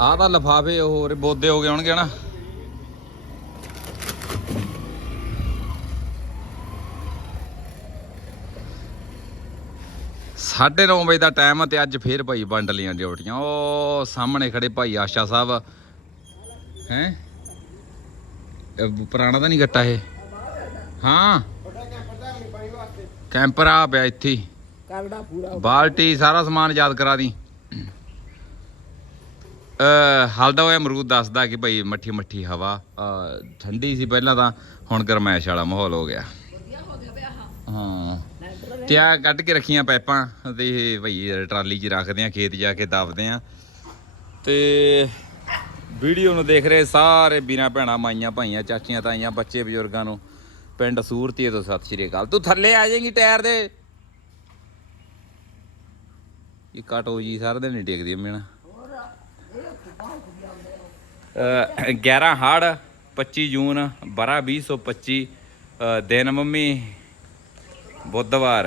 ਆਹ ਤਾਂ ਲਫਾਫੇ ਹੋਰ ਬੋਦੇ ਹੋ ਗਏ ਹੋਣਗੇ ਨਾ ਸਾਢੇ ਨੌ ਵਜੇ ਦਾ ਟਾਈਮ ਤੇ ਅੱਜ ਫੇਰ ਭਾਈ ਵੰਡ ਲੀਆਂ ਡਿਊਟੀਆਂ। ਉਹ ਸਾਹਮਣੇ ਖੜੇ ਭਾਈ ਆਸ਼ਾ ਸਾਹਿਬ। ਹੈ? ਪੁਰਾਣਾ ਤਾਂ ਨਹੀਂ ਗੱਟਾ ਇਹ? ਹਾਂ। ਕੈਂਪਰ ਆ ਪਿਆ ਇੱਥੇ ਬਾਲਟੀ ਸਾਰਾ ਸਮਾਨ ਯਾਦ ਕਰਾ ਦੀ। ਹਲਦਾ ਹੋਇਆ ਅਮਰੂਦ ਦੱਸਦਾ ਕਿ ਭਾਈ ਮੱਠੀ ਮੱਠੀ ਹਵਾ ਠੰਡੀ ਸੀ ਪਹਿਲਾਂ ਤਾਂ ਹੁਣ ਗਰਮੈਸ਼ ਵਾਲਾ ਮਾਹੌਲ ਹੋ ਗਿਆ। ਹਾਂ ਤੇ ਆ ਕੱਢ ਕੇ ਰੱਖੀਆਂ ਪੈਪਾਂ ਤੇ ਇਹ ਭਾਈ ਟਰਾਲੀ 'ਚ ਰੱਖਦੇ ਆ ਖੇਤ ਜਾ ਕੇ ਦਬਦੇ ਆ। ਤੇ ਵੀਡੀਓ ਨੂੰ ਦੇਖ ਰਹੇ ਸਾਰੇ ਵੀਰਾਂ ਭੈਣਾਂ ਮਾਈਆਂ ਭਾਈਆਂ ਚਾਚੀਆਂ ਤਾਈਆਂ ਬੱਚੇ ਬਜ਼ੁਰਗਾਂ ਨੂੰ। ਪਿੰਡ ਸੂਰਤੀ ਤੋਂ ਸਤਿ ਸ਼੍ਰੀ ਅਕਾਲ। ਤੂੰ ਥੱਲੇ ਆ ਜਾਏਂਗੀ ਟਾਇਰ ਦੇ। ਇਹ ਕਾਟੋ ਜੀ ਸਾਰਾ ਦਿਨ ਨਹੀਂ ਟੇਕਦੀ ਮੇਣਾ 11 ਹਾੜ 25 ਜੂਨ 12 2025 ਅ, ਦਿਨ ਮੰਮੀ ਬੁੱਧਵਾਰ।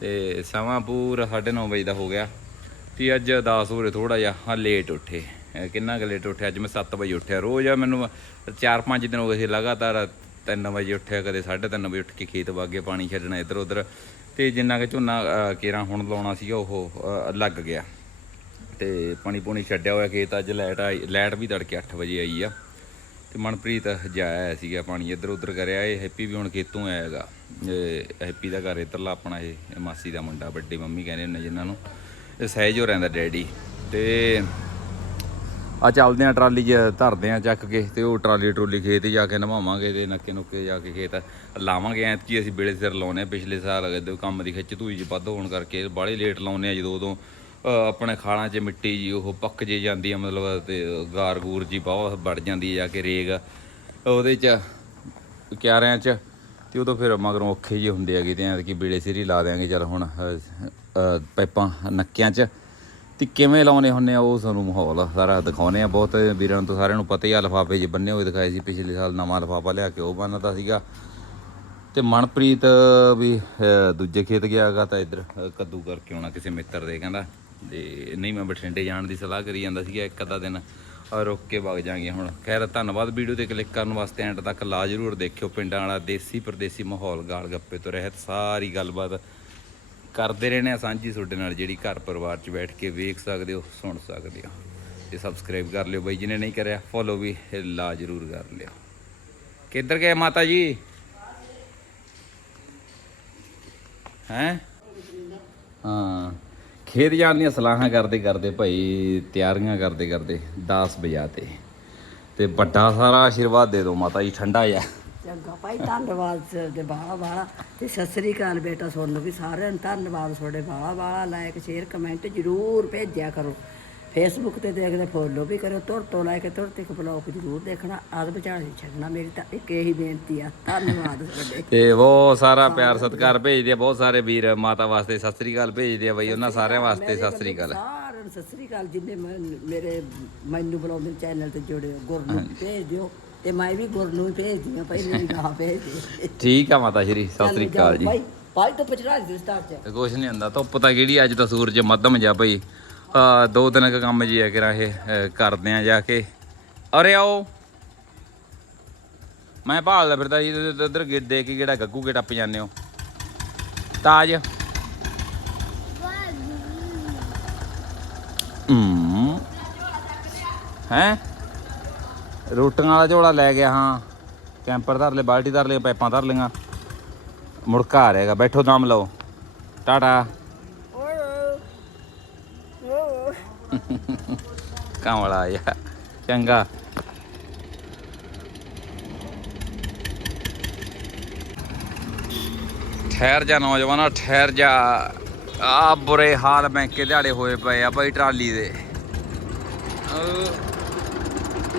ਤੇ ਸਮਾਂ ਪੂਰਾ 9:30 ਵਜੇ ਦਾ ਹੋ ਗਿਆ। ਤੇ ਅੱਜ 10 ਵਜੇ ਥੋੜਾ ਜਿਹਾ ਹਾਂ ਲੇਟ ਉੱਠੇ। ਕਿੰਨਾ ਕੁ ਲੇਟ ਉੱਠਿਆ? ਅੱਜ ਮੈਂ 7 ਵਜੇ ਉੱਠਿਆ। ਰੋਜ਼ ਆ ਮੈਨੂੰ 4-5 ਦਿਨ ਹੋ ਗਏ ਸੀ ਲਗਾਤਾਰ। 3 ਵਜੇ ਉੱਠਿਆ ਕਦੇ 3:30 ਵਜੇ ਉੱਠ ਕੇ ਖੇਤ ਵਾਗੇ ਪਾਣੀ ਛੱਡਣਾ ਇੱਧਰ ਉੱਧਰ ਤੇ ਜਿੰਨਾ ਕਿ ਝੋਨਾ ਅ, ਹੁਣ ਲਾਉਣਾ ਸੀਗਾ ਉਹ ਲੱਗ ਗਿਆ। ਤੇ ਪਾਣੀ ਪੂਣੀ ਛੱਡਿਆ ਹੋਇਆ ਖੇਤ ਅੱਜ ਲਾਈਟ ਆਈ, ਲਾਈਟ ਵੀ ਤੜਕੇ 8 ਵਜੇ ਆਈ ਆ। ਤੇ ਮਨਪ੍ਰੀਤ ਜਾਇਆ ਸੀਗਾ ਪਾਣੀ, ਇੱਧਰ ਉੱਧਰ ਕਰਿਆ, ਇਹ ਹੈਪੀ ਵੀ ਹੁਣ ਖੇਤੋਂ ਆਇਆ ਹੈਗਾ। ਹੈਪੀ ਦਾ ਘਰ ਇੱਧਰਲਾ ਆਪਣਾ ਇਹ ਮਾਸੀ ਦਾ ਮੁੰਡਾ, ਵੱਡੀ ਮੰਮੀ ਕਹਿੰਦੇ ਹੁੰਦੇ ਜਿਨ੍ਹਾਂ ਨੂੰ। ਇਹ ਸਹਿਜ ਹੋ ਰਹਿੰਦਾ ਡੈਡੀ। ਤੇ ਆ ਚੱਲਦੇ ਆ ਟਰਾਲੀ 'ਚ, ਧਰਦੇ ਆ ਚੱਕ ਕੇ, ਤੇ ਉਹ ਟਰਾਲੀ ਟਰੋਲੀ ਖੇਤ ਜਾ ਕੇ ਨਵਾਵਾਂਗੇ ਤੇ ਨੱਕੇ ਨੁੱਕੇ ਜਾ ਕੇ ਖੇਤ ਲਾਵਾਂਗੇ। ਐਤਕੀ ਅਸੀਂ ਵੇਲੇ ਸਿਰ ਲਾਉਨੇ ਆ, ਪਿਛਲੇ ਸਾਲ ਜਦੋਂ ਕੰਮ ਦੀ ਖਿੱਚ ਧੂਈ 'ਚ ਵੱਧ ਹੋਣ ਕਰਕੇ ਬਾਹਲੇ ਲੇਟ ਲਾਉਨੇ ਆ, ਜਦੋਂ ਉਦੋਂ ਆਪਣੇ ਖਾਲਾਂ 'ਚ ਮਿੱਟੀ ਜੀ, ਉਹ ਪੱਕ ਜੇ ਜਾਂਦੀ ਆ, ਮਤਲਬ ਤੇ ਗਾਰ ਗੂਰ ਜੀ ਬਹੁਤ ਵੜ ਜਾਂਦੀ ਆ ਜਾ ਕੇ ਰੇਗ। ਉਹਦੇ 'ਚ ਕਿਆਰਿਆਂ 'ਚ ਤੇ ਉਦੋਂ ਫਿਰ ਮਗਰੋਂ ਔਖੇ ਜਿਹੇ ਹੁੰਦੇ ਹੈਗੇ ਤੇ ਐਤਕੀ ਵੇਲੇ ਸਿਰ ਹੀ ਲਾ ਦਿਆਂਗੇ, ਚੱਲ ਹੁਣ ਪਾਈਪਾਂ ਨੱਕਿਆਂ 'ਚ। ਤੇ ਕਿਵੇਂ ਲਾਉਨੇ ਹੁੰਨੇ ਆ, ਉਹ ਸਾਨੂੰ ਮਾਹੌਲ ਸਾਰਾ ਦਿਖਾਉਨੇ ਆ ਬਹੁਤ। ਵੀਰਾਂ ਨੂੰ ਤਾਂ ਸਾਰਿਆਂ ਨੂੰ ਪਤਾ ਹੀ ਆ, ਲਫਾਫੇ 'ਚ ਬੰਨੇ ਹੋਏ ਦਿਖਾਏ ਸੀ ਪਿਛਲੇ ਸਾਲ, ਨਵਾਂ ਲਫਾਫਾ ਲਿਆ ਕੇ ਉਹ ਬੰਨਦਾ ਸੀਗਾ। ਤੇ ਮਨਪ੍ਰੀਤ ਵੀ ਦੂਜੇ ਖੇਤ ਗਿਆਗਾ ਤਾਂ ਇੱਧਰ ਕੱਦੂ ਕਰਕੇ ਆਉਣਾ ਕਿਸੇ ਮਿੱਤਰ ਦੇ, ਕਹਿੰਦਾ। ਤੇ ਨਹੀਂ ਮੈਂ ਬਠਿੰਡੇ ਜਾਣ ਦੀ ਸਲਾਹ ਕਰੀ ਜਾਂਦਾ ਸੀਗਾ ਇੱਕ ਅੱਧਾ ਦਿਨ ਔਰ ਰੁਕ ਕੇ ਵਗ ਜਾਾਂਗੇ ਹੁਣ। ਖੈਰ, ਧੰਨਵਾਦ ਵੀਡੀਓ ਤੇ ਕਲਿੱਕ ਕਰਨ ਵਾਸਤੇ, ਐਂਡ ਤੱਕ ਲਾ ਜ਼ਰੂਰ ਦੇਖਿਓ ਪਿੰਡਾਂ ਵਾਲਾ, ਦੇਸੀ ਪਰਦੇਸੀ ਮਾਹੌਲ, ਗਾਲ ਗੱਪੇ ਤੋਂ ਰਹਿਤ, ਸਾਰੀ ਗੱਲਬਾਤ ਕਰਦੇ ਰਹਿੰਦੇ ਆ ਸਾਂਝੀ ਤੁਹਾਡੇ ਨਾਲ, ਜਿਹੜੀ ਘਰ ਪਰਿਵਾਰ 'ਚ ਬੈਠ ਕੇ ਵੇਖ ਸਕਦੇ ਹੋ, ਸੁਣ ਸਕਦੇ ਹੋ। ਤੇ ਸਬਸਕ੍ਰਾਈਬ ਕਰ ਲਿਓ ਬਾਈ ਜਿਹਨੇ ਨਹੀਂ ਕਰਿਆ ਫੋਲੋ ਵੀ ਲਾ ਜ਼ਰੂਰ ਕਰ ਲਿਓ। ਕਿੱਧਰ ਗਏ ਮਾਤਾ ਜੀ? ਹੈਂ? ਹਾਂ। ਖੇਤ ਜਾਣ ਦੀਆਂ ਸਲਾਹਾਂ ਕਰਦੇ ਕਰਦੇ ਭਾਈ, ਤਿਆਰੀਆਂ ਕਰਦੇ ਕਰਦੇ 10 ਵਜਾ ਤੇ। ਤੇ ਵੱਡਾ ਸਾਰਾ ਆਸ਼ੀਰਵਾਦ ਦੇ ਦਿਓ ਮਾਤਾ ਜੀ, ਠੰਡਾ ਜਿਹਾ। ਚੰਗਾ ਭਾਈ, ਧੰਨਵਾਦ ਸ- ਦੇ ਬਾਲਾ ਬਾਲਾ ਤੇ ਸਤਿ ਸ੍ਰੀ ਅਕਾਲ ਬੇਟਾ, ਤੁਹਾਨੂੰ ਵੀ ਸਾਰਿਆਂ ਨੂੰ ਧੰਨਵਾਦ, ਤੁਹਾਡੇ ਬਾਲਾ ਬਾਲਾ ਲਾਇਕ ਸ਼ੇਅਰ ਕਮੈਂਟ ਜ਼ਰੂਰ ਭੇਜਿਆ ਕਰੋ। ਫੇਸਬੁੱਕ ਤੇ ਦੇਖਦੇ ਫੋਲੋ ਵੀ ਕਰੋ ਤੁਰ ਤੋਂ ਲੈ ਕੇ ਤੁਰ ਤੱਕ ਬਲੌਗ ਜ਼ਰੂਰ ਦੇਖਣਾ ਆਦ ਵਿਚਾਰ ਨਹੀਂ ਛੱਡਣਾ ਮੇਰੀ ਤਾਂ ਇੱਕ ਇਹੀ ਬੇਨਤੀ ਆ ਧੰਨਵਾਦ ਤੁਹਾਡੇ। ਤੇ ਬਹੁਤ ਸਾਰਾ ਪਿਆਰ ਸਤਿਕਾਰ ਭੇਜਦੇ ਆ ਬਹੁਤ ਸਾਰੇ ਵੀਰ ਮਾਤਾ ਵਾਸਤੇ ਸਤਿ ਸ੍ਰੀ ਅਕਾਲ ਭੇਜਦੇ ਆ ਬਈ ਉਹਨਾਂ ਸਾਰਿਆਂ ਵਾਸਤੇ ਸਤਿ ਸ੍ਰੀ ਅਕਾਲ। ਸਾਰਿਆਂ ਨੂੰ ਸਤਿ ਸ੍ਰੀ ਅਕਾਲ ਜਿੰਨੇ ਮੇਰੇ ਮੈਨੂੰ ਬੁਲਾਉਂਦੇ ਚੈਨਲ ਤੇ ਜੁੜੇ ਹੋ ਗੁਰ ਨੂੰ ਭੇਜ ਦਿਓ ਤੇ ਮੈਂ ਵੀ ਗੁਰ ਨੂੰ ਹੀ ਭੇਜਦੀ ਭਾਈ ਮੇਰੀ ਗਾਹ ਭੇਜ ਦੇ ਠੀਕ ਆ ਮਾਤਾ ਸ਼੍ਰੀ ਸਤਿ ਸ੍ਰੀ ਅਕਾਲ ਜੀ। ਭਾਈ ਭਾਈ ਤੋਂ ਪਚਰਾ ਦੇ ਸਟਾਰਟ ਚ। ਕੁਛ ਨਹੀਂ ਹੁੰਦਾ ਧੁੱਪ ਤਾਂ ਕਿਹੜੀ ਅੱਜ ਤਾਂ ਸੂਰਜ ਮੱਧਮ ਜਾ ਭਈ। ਆ ਦੋ ਦਿਨ ਕੁ ਕੰਮ ਜੀ ਆ ਕਿਰਾ ਇਹ ਕਰਦੇ ਆ ਜਾ ਕੇ। ਅਰੇ ਆਓ। ਮੈਂ ਭਾਲਦਾ ਫਿਰਦਾ ਜੀ ਤੇ ਉਧਰ ਦੇ ਕੇ ਕਿਹੜਾ ਗੱਗੂ ਕੇ ਟੱਪ ਜਾਂਦੇ ਹੋ। ਤਾਜ। ਹੂੰ। ਹੈ? ਰੋਟੀਆਂ ਵਾਲਾ ਝੋਲਾ ਲੈ ਗਿਆ, ਹਾਂ। ਕੈਂਪਰ ਧਰ ਲੈ ਬਾਲਟੀ ਧਰ ਲੈ ਪਾਈਪਾਂ ਧਰ ਲਈਆਂ। ਮੁੜਕਾ ਆ ਰਹੇਗਾ ਬੈਠੋ, ਦਮ ਲਓ। ਟਾਟਾ। ਕਾਮਲਾ ਆਇਆ ਚੰਗਾ। ਠਹਿਰ ਜਾ ਨੌਜਵਾਨਾ ਠਹਿਰ ਜਾ। ਆ ਬੁਰੇ ਹਾਲ ਬੈਂਕੇ ਦਿਹਾੜੇ ਹੋਏ ਪਏ ਆ ਭਾਈ ਟਰਾਲੀ ਦੇ।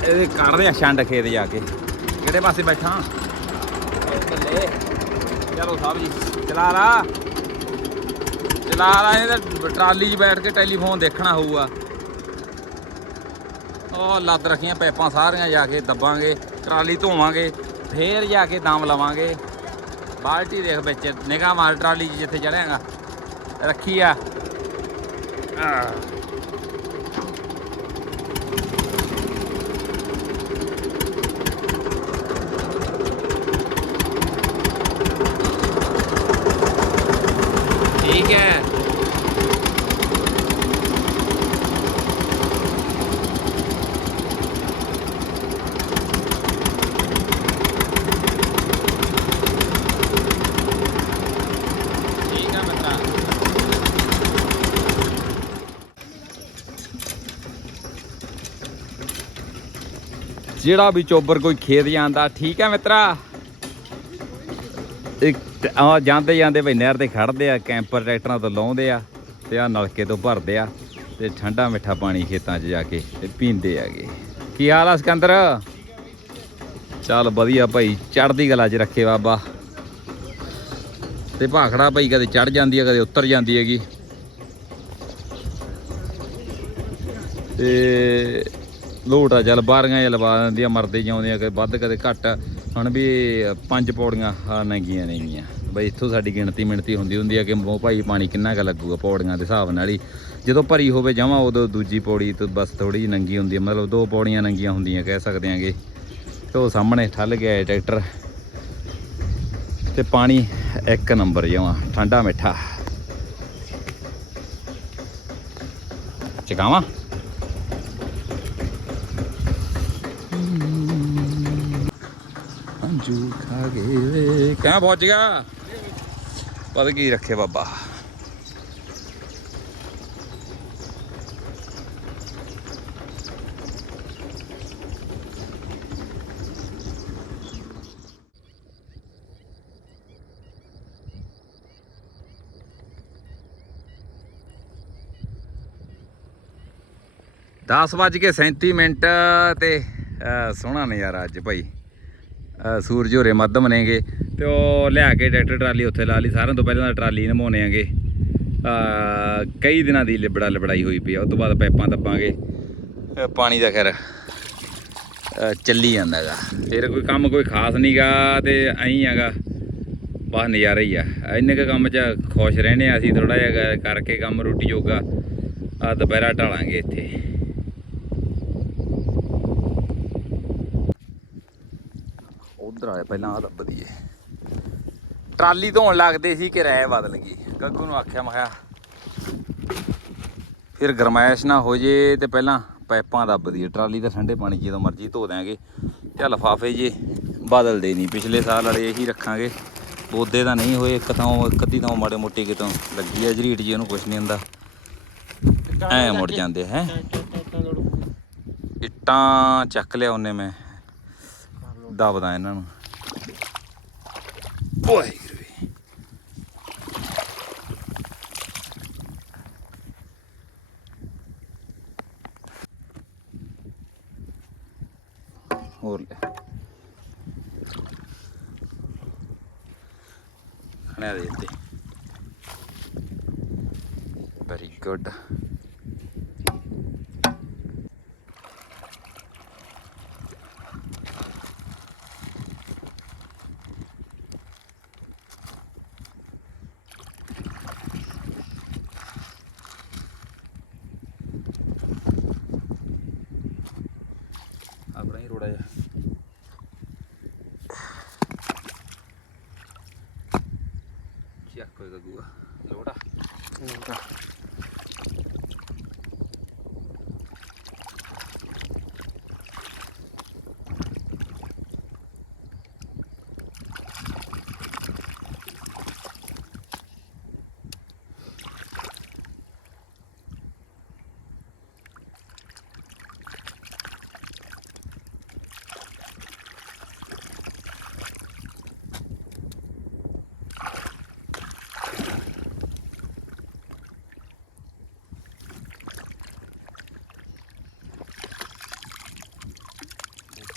ਇਹਦੇ ਕੱਢਦੇ ਆ ਛੰਡ ਖੇਤ ਜਾ ਕੇ। ਕਿਹੜੇ ਪਾਸੇ ਬੈਠਾ? ਬੱਲੇ ਚਲੋ ਸਾਹਿਬ ਜੀ ਚਲਾ ਲਾ। ਚਲਾ ਲਾ ਇਹ ਟਰਾਲੀ 'ਚ ਬੈਠ ਕੇ ਟੈਲੀਫੋਨ ਦੇਖਣਾ ਹੋਊਗਾ। ਉਹ ਲੱਦ ਰੱਖੀਆਂ ਪੈਪਾਂ ਸਾਰੀਆਂ ਜਾ ਕੇ ਦੱਬਾਂਗੇ, ਟਰਾਲੀ ਧੋਵਾਂਗੇ, ਫੇਰ ਜਾ ਕੇ ਦਮ ਲਵਾਂਗੇ। ਬਾਲਟੀ ਦੇਖ ਵਿੱਚ, ਨਿਗਾਹ ਮਾਰ ਟਰਾਲੀ 'ਚ ਜਿੱਥੇ ਚੜਿਆਗਾ ਰੱਖੀ ਆ। ਆਹ। ਜਿਹੜਾ ਵੀ ਚੋਬਰ ਕੋਈ ਖੇਤ ਜਾਂਦਾ, ਠੀਕ ਹੈ ਮਿੱਤਰਾ? ਇੱਕ ਆ ਜਾਂਦੇ ਜਾਂਦੇ ਬਈ ਨਹਿਰ ਤੇ ਖੜਦੇ ਆ, ਕੈਂਪਰ ਟਰੈਕਟਰਾਂ ਤੋਂ ਲਾਉਂਦੇ ਆ ਤੇ ਆ ਨਲਕੇ ਤੋਂ ਭਰਦੇ ਆ ਤੇ ਠੰਡਾ ਮਿੱਠਾ ਪਾਣੀ ਖੇਤਾਂ 'ਚ ਜਾ ਕੇ ਤੇ ਪੀਂਦੇ ਆਗੇ ਕੀ ਹਾਲ ਆ ਸਿਕੰਦਰ? ਚੱਲ ਵਧੀਆ ਭਾਈ ਚੜਦੀ ਗਲਾ 'ਚ ਰੱਖੇ ਬਾਬਾ। ਤੇ ਭਾਖੜਾ ਭਾਈ ਕਦੇ ਚੜ ਜਾਂਦੀ ਹੈ ਕਦੇ ਉਤਰ ਜਾਂਦੀ ਹੈਗੀ। ਤੇ ਲੋਟ ਆ ਚੱਲ, ਬਾਰੀਆਂ ਜਿਹਾ ਲਵਾ ਦਿੰਦੀਆਂ, ਮਰਦੇ ਜਾਂਦੇ ਆ, ਕਦੇ ਵੱਧ, ਕਦੇ ਘੱਟ। ਹੁਣ ਵੀ ਪੰਜ ਪੌੜੀਆਂ ਆ ਨੰਗੀਆਂ ਨੇਗੀਆਂ ਬਈ ਇੱਥੋਂ ਸਾਡੀ ਗਿਣਤੀ ਮਿਣਤੀ ਹੁੰਦੀ ਹੁੰਦੀ ਆ ਕਿ ਮੋ ਭਾਈ ਪਾਣੀ ਕਿੰਨਾ ਕੁ ਲੱਗੂਗਾ ਪੌੜੀਆਂ ਦੇ ਹਿਸਾਬ ਨਾਲ ਹੀ। ਜਦੋਂ ਭਰੀ ਹੋਵੇ ਜਮਾਂ, ਉਦੋਂ ਦੂਜੀ ਪੌੜੀ ਤੋਂ ਬਸ ਥੋੜੀ ਜਿਹੀ ਨੰਗੀ ਹੁੰਦੀ ਆ। ਮਤਲਬ ਦੋ ਪੌੜੀਆਂ ਨੰਗੀਆਂ ਹੁੰਦੀਆਂ, ਕਹਿ ਸਕਦੇ ਆਂਗੇ ਤੇ ਉਹ ਸਾਹਮਣੇ ਠੱਲ ਗਿਆ ਹੈ ਟਰੈਕਟਰ। ਤੇ ਪਾਣੀ ਇੱਕ ਨੰਬਰ ਜਮਾਂ, ਠੰਡਾ ਮਿੱਠਾ। ਚਕਾਵਾਂ? ਅੰਜੂ ਖਾ ਗਏ ਕਿਆ ਪਹੁੰਚ ਗਿਆ? ਪਤਾ ਕੀ ਰੱਖੇ ਬਾਬਾ। ਦਸ ਵੱਜ ਕੇ 37 ਮਿੰਟ ਤੇ ਸੋਹਣਾ ਨਜ਼ਾਰਾ ਅੱਜ ਭਾਈ। ਸੂਰਜ ਹੋਰੇ ਮੱਧਮ ਨੇਗੇ ਤੇ ਉਹ ਲਿਆ ਕੇ ਟਰੈਕਟਰ ਟਰਾਲੀ ਉੱਥੇ ਲਾ ਲਈ। ਸਾਰਿਆਂ ਤੋਂ ਪਹਿਲਾਂ ਤਾਂ ਟਰਾਲੀ ਨਮਾਉਣੇ ਆਂਗੇ ਕਈ ਦਿਨਾਂ ਦੀ ਲਿਬੜਾ ਲਬੜਾਈ ਹੋਈ ਪਈ ਆ ਉਸ ਤੋਂ ਬਾਅਦ ਪਾਈਪਾਂ ਦੱਬਾਂਗੇ। ਪਾਣੀ ਦਾ ਖੈਰ ਅਹ, ਚੱਲੀ ਜਾਂਦਾਗਾ। ਫਿਰ ਕੋਈ ਕੰਮ ਕੋਈ ਖਾਸ ਨਹੀਂਗਾ ਤੇ ਐਂ ਹੈਗਾ ਬਸ ਨਜ਼ਾਰਾ ਹੀ ਆ। ਇੰਨੇ ਕੁ ਕੰਮ 'ਚ ਖੁਸ਼ ਰਹਿੰਦੇ ਆ ਅਸੀਂ ਥੋੜਾ ਜਿਹਾ ਕਰਕੇ ਕੰਮ ਰੋਟੀ ਜੋਗਾ। ਆ ਦੁਪਹਿਰਾ ਢਾਲਾਂਗੇ ਇੱਥੇ। ਉਧਰ ਆਇਆ ਪਹਿਲਾਂ ਆ ਲੱਭ ਦੀਏ ਟਰਾਲੀ ਧੋਣ ਲੱਗਦੇ ਸੀ ਕਿ ਰਹਿ ਬਦਲ ਗਈ। ਗੱਗੂ ਨੂੰ ਆਖਿਆ, ਮੈਂ ਕਿਹਾ, ਫਿਰ ਗਰਮਾਇਸ਼ ਨਾ ਹੋ ਜੇ ਤੇ ਪਹਿਲਾਂ ਪਾਈਪਾਂ ਦੱਬਦੀ ਦਈਏ ਟਰਾਲੀ ਤਾਂ ਠੰਡੇ ਪਾਣੀ ਜਦੋਂ ਮਰਜ਼ੀ ਧੋ ਦਿਆਂਗੇ। ਤੇ ਲਫਾਫੇ ਜੇ ਬਦਲਦੇ ਨਹੀਂ। ਪਿਛਲੇ ਸਾਲ ਵਾਲੇ ਇਹੀ ਰੱਖਾਂਗੇ। ਪੌਦੇ ਤਾਂ ਨਹੀਂ ਹੋਏ, ਇੱਕ ਥਾਂ ਇੱਕ ਅੱਧੀ ਥਾਂ ਮਾੜੇ ਮੋਟੇ ਕਿਤੋਂ ਲੱਗੀ ਆ ਜਰੀਟ ਜੀ, ਉਹਨੂੰ ਕੁਝ ਨਹੀਂ ਹੁੰਦਾ। ਐ ਮੁੜ ਜਾਂਦੇ ਹੈ। ਇੱਟਾਂ ਚੱਕ ਲਿਆ ਉਹਨੇ ਮੈਂ। ਦਬਦਾ ਇਹਨਾਂ ਨੂੰ। ਓਏ ਹੋਰ ਲੈ ਖਣਾ ਦੇ ਦਿੱਤੇ ਚੱਕ ਹੋਏਗਾ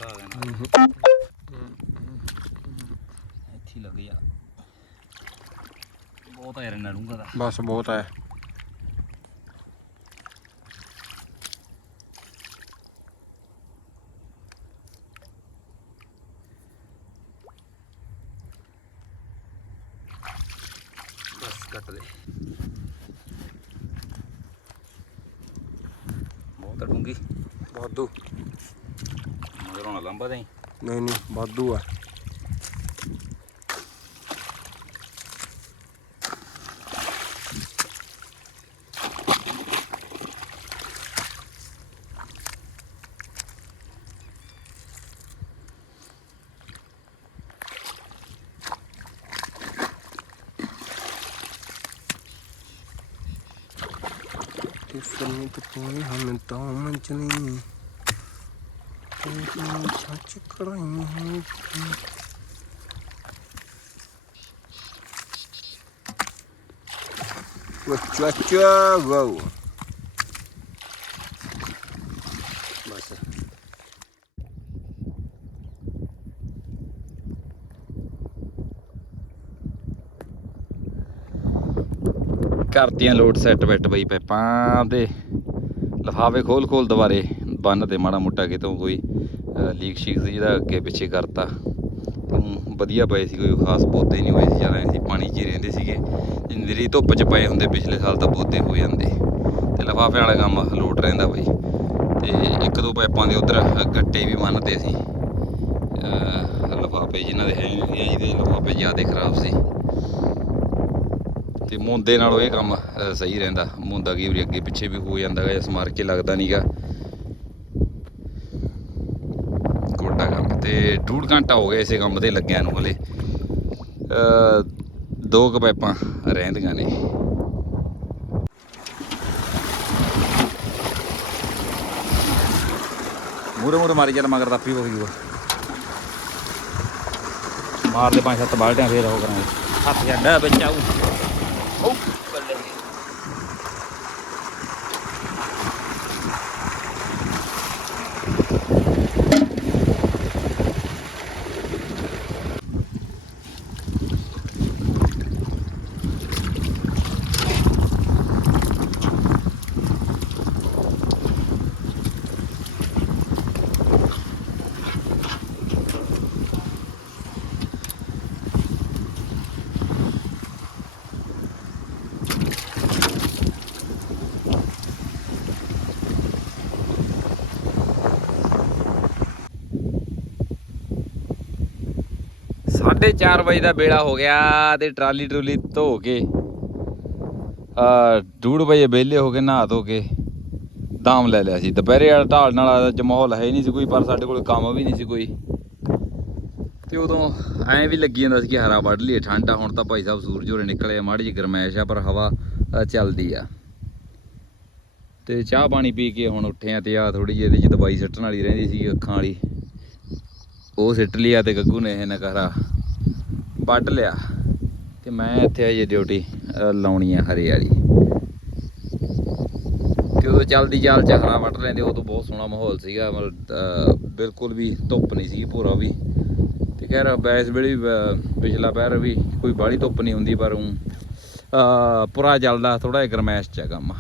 ਗੂਆ ਲੋੜਾ ਇੱਥੇ ਲੱਗ ਜਾ। ਬਹੁਤ ਆ ਯਾਰ ਇਹਨਾਂ ਡੂੰਘਾ ਦਾ। ਬਸ ਬਹੁਤ ਹੈ ਬਸ ਕੱਟ ਦੇ ਬਹੁਤ ਡੂੰਗੀ ਵਾਧੂ ਮਗਰ ਹੁਣ ਲੰਬਾ ਦੇਈ ਨਹੀਂ ਨਹੀਂ ਵਾਧੂ ਆ ਕਿਸਨੇ ਤੇ ਪਾਣੀ ਹਮ ਤਾਂ ਮੰਚਨੀ ਤੇਰੀ ਛੱਚ ਕੜਾਈ ਬੱਚਾ ਚਾ ਵਾਓ ਬਸ ਕਰਤੀਆਂ ਲੋਡ ਸੈੱਟ ਬੈਟ ਬਈ ਪੈਪਾਂ ਤੇ ਲਫਾਵੇ ਖੋਲ ਖੋਲ ਦੁਬਾਰੇ, ਬੰਨ ਤੇ ਮਾੜਾ ਮੋਟਾ ਕਿਤੋਂ ਕੋਈ। ਲੀਕ ਸ਼ੀਕ ਸੀ ਜਿਹੜਾ ਅੱਗੇ ਪਿੱਛੇ ਕਰਤਾ। ਵਧੀਆ ਪਏ ਸੀ, ਕੋਈ ਖਾਸ ਪੌਦੇ ਨਹੀਂ ਹੋਏ ਸੀ, ਜ਼ਿਆਦਾ ਅਸੀਂ ਪਾਣੀ 'ਚ ਹੀ ਰਹਿੰਦੇ ਸੀਗੇ। ਜਿੰਦਰੀ ਧੁੱਪ 'ਚ ਪਏ ਹੁੰਦੇ ਪਿਛਲੇ ਸਾਲ ਤਾਂ ਪੌਦੇ ਹੋ ਜਾਂਦੇ। ਤੇ ਲਫਾਫੇ ਵਾਲਾ ਕੰਮ ਲੋਟ ਰਹਿੰਦਾ ਬਈ। ਤੇ ਇੱਕ ਦੋ ਪਾਈਪਾਂ ਦੇ ਉਧਰ ਗੱਟੇ ਵੀ ਬੰਨਦੇ ਸੀ। ਲਫਾਫੇ ਜਿਨ੍ਹਾਂ ਦੇ ਹੈ ਨਹੀਂ ਸੀ ਜਿਹਦੇ ਲਫਾਫੇ ਜ਼ਿਆਦਾ ਖਰਾਬ ਸੀ। ਤੇ ਮੁੰਦੇ ਨਾਲੋਂ ਇਹ ਕੰਮ ਸਹੀ ਰਹਿੰਦਾ। ਮੁੰਦਾ ਕੀ ਵਾਰੀ ਅੱਗੇ ਪਿੱਛੇ ਵੀ ਹੋ ਜਾਂਦਾ ਗਾ, ਜਾਂ ਸਮਾਰ ਕੇ ਲੱਗਦਾ ਨਹੀਂਗਾ ਗੋਡਾ ਕੰਮ ਤੇ ਡੂਢ ਘੰਟਾ ਹੋ ਗਿਆ ਇਸੇ ਕੰਮ ਤੇ ਲੱਗਿਆ ਨੂੰ ਹਲੇ। ਦੋ ਕੁ ਪਾਈਪਾਂ ਰਹਿੰਦੀਆਂ ਨੇ। ਮੂਰੇ ਮੂਰੇ ਮਾਰੀ ਚੱਲ, ਮਗਰ ਤਾਪੀ ਹੋ ਗਈ ਮਾਰ ਦੇ ਪੰਜ ਸੱਤ ਬਾਲਟੀਆਂ ਫੇਰ ਉਹ ਕਰਾਂਗੇ। ਹੱਥ ਛੱਡਾ, ਵਿੱਚ ਆਊ। 4:30 ਵਜੇ ਦਾ ਵੇਲਾ ਹੋ ਗਿਆ ਤੇ ਟਰਾਲੀ ਟਰੂਲੀ ਧੋ ਕੇ, ਆ 2 ਵਜੇ ਵਿਹਲੇ ਹੋ ਕੇ ਨਹਾ ਧੋ ਕੇ ਦਾਮ ਲੈ ਲਿਆ ਸੀ। ਦੁਪਹਿਰੇ ਵਾਲਾ ਢਾਲ ਨਾਲ ਅੱਜ ਮਾਹੌਲ ਹੈ ਨਹੀਂ ਸੀ ਕੋਈ, ਪਰ ਸਾਡੇ ਕੋਲ ਕੰਮ ਵੀ ਨਹੀਂ ਸੀ ਕੋਈ। ਤੇ ਉਦੋਂ ਐਂ ਵੀ ਲੱਗੀ ਜਾਂਦਾ ਸੀ ਕਿ ਹਰਾ ਵੱਢ ਲਈਏ, ਠੰਡਾ ਹੁਣ ਤਾਂ ਭਾਈ ਸਾਹਿਬ ਸੂਰਜ ਹੋਰੇ ਨਿਕਲੇ ਆ, ਮਾੜੀ ਜਿਹੀ ਗਰਮੈਸ਼ ਆ, ਪਰ ਹਵਾ ਚੱਲਦੀ ਆ। ਤੇ ਚਾਹ ਪਾਣੀ ਪੀ ਕੇ ਹੁਣ ਉੱਠੇ ਆ ਤੇ ਆ ਥੋੜੀ ਜਿਹੀ ਇਹਦੇ ਚ ਦਵਾਈ ਸਿੱਟਣ ਵਾਲੀ ਰਹਿੰਦੀ ਸੀ ਅੱਖਾਂ ਵਾਲੀ। ਉਹ ਸਿੱਟ ਆ ਤੇ ਗੱਗੂ ਨੇ ਇਹ ਨਕਾਰਾ। ਵੱਢ ਲਿਆ ਤੇ ਮੈਂ ਇੱਥੇ ਅਜੇ ਡਿਊਟੀ ਲਾਉਣੀ ਆ ਹਰੇ ਵਾਲੀ। ਤੇ ਉਦੋਂ ਚੱਲਦੀ ਚਾਲ ਚ ਹਰਾ ਵੱਢ ਲੈਂਦੇ, ਉਦੋਂ ਬਹੁਤ ਸੋਹਣਾ ਮਾਹੌਲ ਸੀਗਾ, ਮਤਲਬ ਬਿਲਕੁਲ ਵੀ ਧੁੱਪ ਨਹੀਂ ਸੀ ਪੂਰਾ ਵੀ। ਤੇ ਖੈਰ ਬੈਸ ਵੇਲੇ ਪਿਛਲਾ ਪੈਰ ਵੀ ਕੋਈ ਬਾਹਲੀ ਧੁੱਪ ਨਹੀਂ ਹੁੰਦੀ, ਪਰ ਉਹ ਪੂਰਾ ਚੱਲਦਾ ਥੋੜਾ ਜਿਹਾ ਗਰਮੈਸ਼ ਚ ਕੰਮ।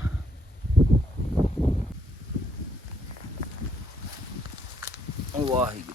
ਵਾਹਿਗੁਰੂ।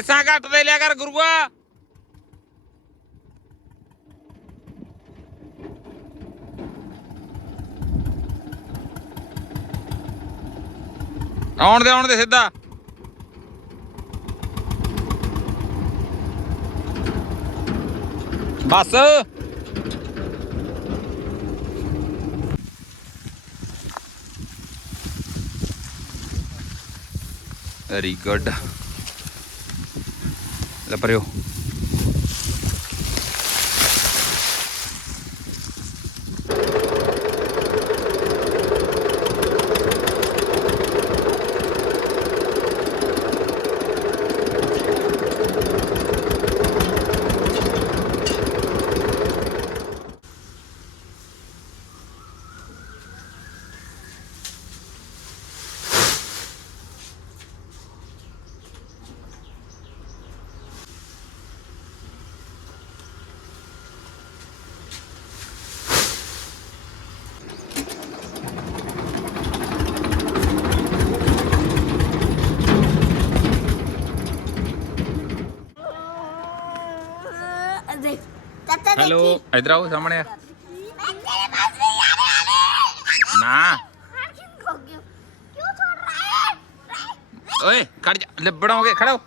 ਰੇਸਾਂ ਘੱਟ ਦੇ ਲਿਆ ਕਰ ਗੁਰੂਆ। ਆਉਣ ਦੇ ਆਉਣ ਦੇ ਸਿੱਧਾ। ਬਸ। ਵੈਰੀ ਗੁੱਡ ਲੈ ਪਰਿਓ ਅਜੇ ਚਾਚਾ ਹੈਲੋ ਇਧਰ ਆਓ ਸਾਹਮਣੇ ਆ ਨਾ ਰਹਾ ਹੈ ਓਏ ਖੜ ਜਾ ਲੱਭੜੋਗੇ ਖੜੋ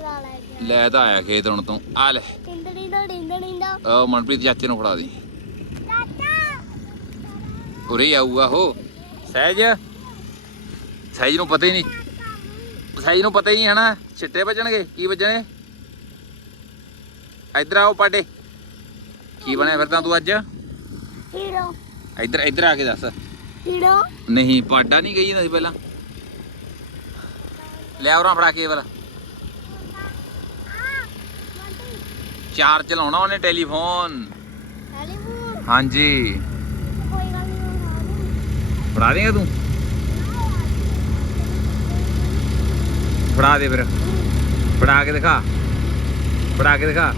ਦਾ ਲੈ ਤਾਂ ਆਇਆ ਖੇਤ ਹੁਣ ਤੂੰ ਆ ਲੈ ਟਿੰਡੜੀ ਦਾ ਟਿੰਡੜੀ ਦਾ ਉਹ ਮਨਪ੍ਰੀਤ ਚਾਚੇ ਨੂੰ ਫੜਾ ਦੇ ਉਰੇ ਹੀ ਆਊਗਾ ਉਹ ਸਹਿਜ ਸਹਿਜ ਨੂੰ ਪਤਾ ਹੀ ਨਹੀਂ ਸਹਿਜ ਨੂੰ ਪਤਾ ਹੀ ਨਹੀਂ ਹਨਾ ਛਿੱਟੇ ਵੱਜਣਗੇ ਕੀ ਵੱਜਣੇ? ਇੱਧਰ ਆਓ ਪਾਡੇ ਕੀ ਬਣਿਆ ਫਿਰਦਾ ਤੂੰ ਅੱਜ? ਹੀਰੋ। ਇੱਧਰ ਇੱਧਰ ਆ ਕੇ ਦੱਸ। ਹੀਰੋ। ਨਹੀਂ ਪਾਡਾ ਨਹੀਂ ਗਈ ਜਾਂਦਾ ਸੀ ਪਹਿਲਾਂ। ਲੈ ਆਉਰਾਂ ਫੜਾ ਕੇਬਲ ਚਾਰਜ ਲਾਉਣਾ ਉਹਨੇ ਟੈਲੀਫੋਨ। ਹਾਂਜੀ। ਕੋਈ ਗੱਲ ਨਹੀਂ ਫੜਾ ਦੇਗਾ ਤੂੰ? ਫੜਾ ਦੇ ਫਿਰ। ਫੜਾ ਕੇ ਦਿਖਾ। ਫੜਾ ਕੇ ਦਿਖਾ।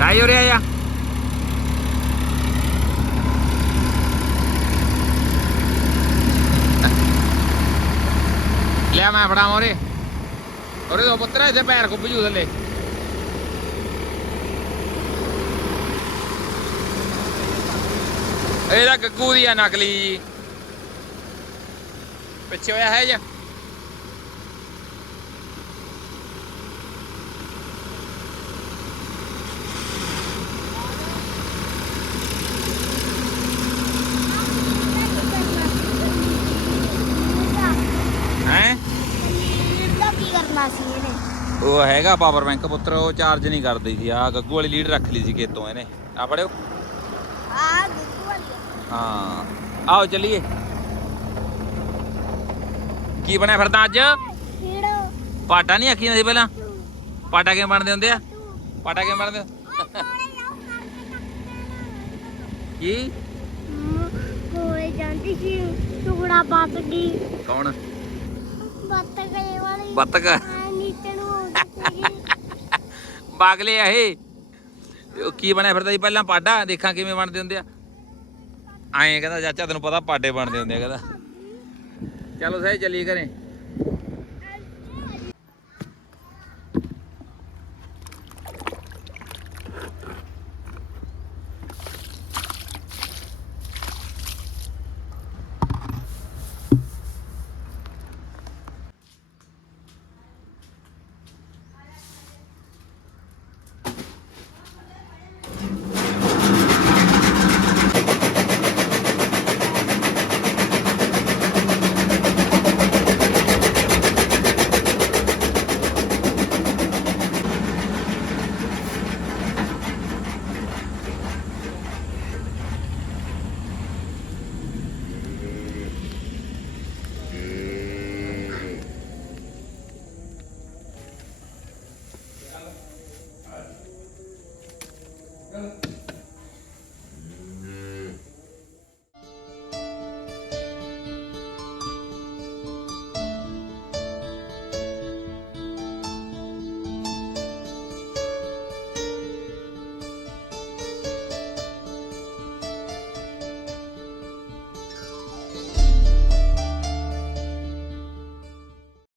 ਕਾਈ ਹੋ ਰਿਹਾ ਆ ਲੈ ਮੈਂ ਫੜਾ ਮੋਰੇ ਔਰੇ ਦੋ ਪੁੱਤਰਾ ਇੱਥੇ ਪੈਰ ਖੁੱਬ ਜੂ ਥੱਲੇ। ਇਹਦਾ ਗੱਗੂ ਦੀ ਆ ਨਕਲੀ ਜੀ। ਪਿੱਛੇ ਹੋਇਆ ਹੈ ਜੀ ਹੈ ਇਹਦਾ ਕੀ ਕਰਨਾ ਸੀ ਇਹਨੇ ਉਹ ਹੈਗਾ ਪਾਵਰ ਬੈਂਕ ਪੁੱਤਰ ਉਹ ਚਾਰਜ ਨਹੀਂ ਕਰਦੀ ਸੀ ਆ ਗੱਗੂ ਵਾਲੀ ਲੀਡ ਰੱਖ ਲਈ ਸੀ ਖੇਤੋਂ ਇਹਨੇ ਆ ਫੜਿਓ ਆ ਗੁੱਗੂ ਵਾਲੀ ਆ। ਹਾਂ ਆਓ ਚੱਲੀਏ ਕੀ ਬਣਿਆ ਫਿਰਦਾ ਅੱਜ? ਹੀਰੋ ਪਾਟਾ ਨਹੀਂ ਆਖੀ ਸੀ ਪਹਿਲਾਂ? ਪਾਟਾ ਕਿਵੇਂ ਬਣਦੇ ਹੁੰਦੇ ਆ? ਪਾਟਾ ਕਿਵੇਂ ਬਣਦੇ ਕੀ? ਕੋਲੇ ਜਾਂਦੀ ਸੀ ਟੁਕੜਾ ਪੱਤ ਗਈ। ਕੌਣ? ਬੱਤ ਗਏ ਵਾਲੀ। ਬੱਤਕ ਆ ਨੀਚੇ ਨੂੰ ਉੱਤਰ ਗਈ ਬਾਗਲੇ ਆ ਇਹ। ਉਹ ਕੀ ਬਣਿਆ ਫਿਰਦਾ ਸੀ ਪਹਿਲਾਂ? ਪਾਡਾ ਦੇਖਾਂ ਕਿਵੇਂ ਬਣਦੇ ਹੁੰਦੇ ਆ। ਐਂ ਕਹਿੰਦਾ ਚਾਚਾ ਤੈਨੂੰ ਪਤਾ ਪਾਡੇ ਬਣਦੇ ਹੁੰਦੇ ਆ ਕਹਿੰਦਾ। ਚਲੋ ਸਹੀ ਚੱਲੀਏ ਘਰੇ।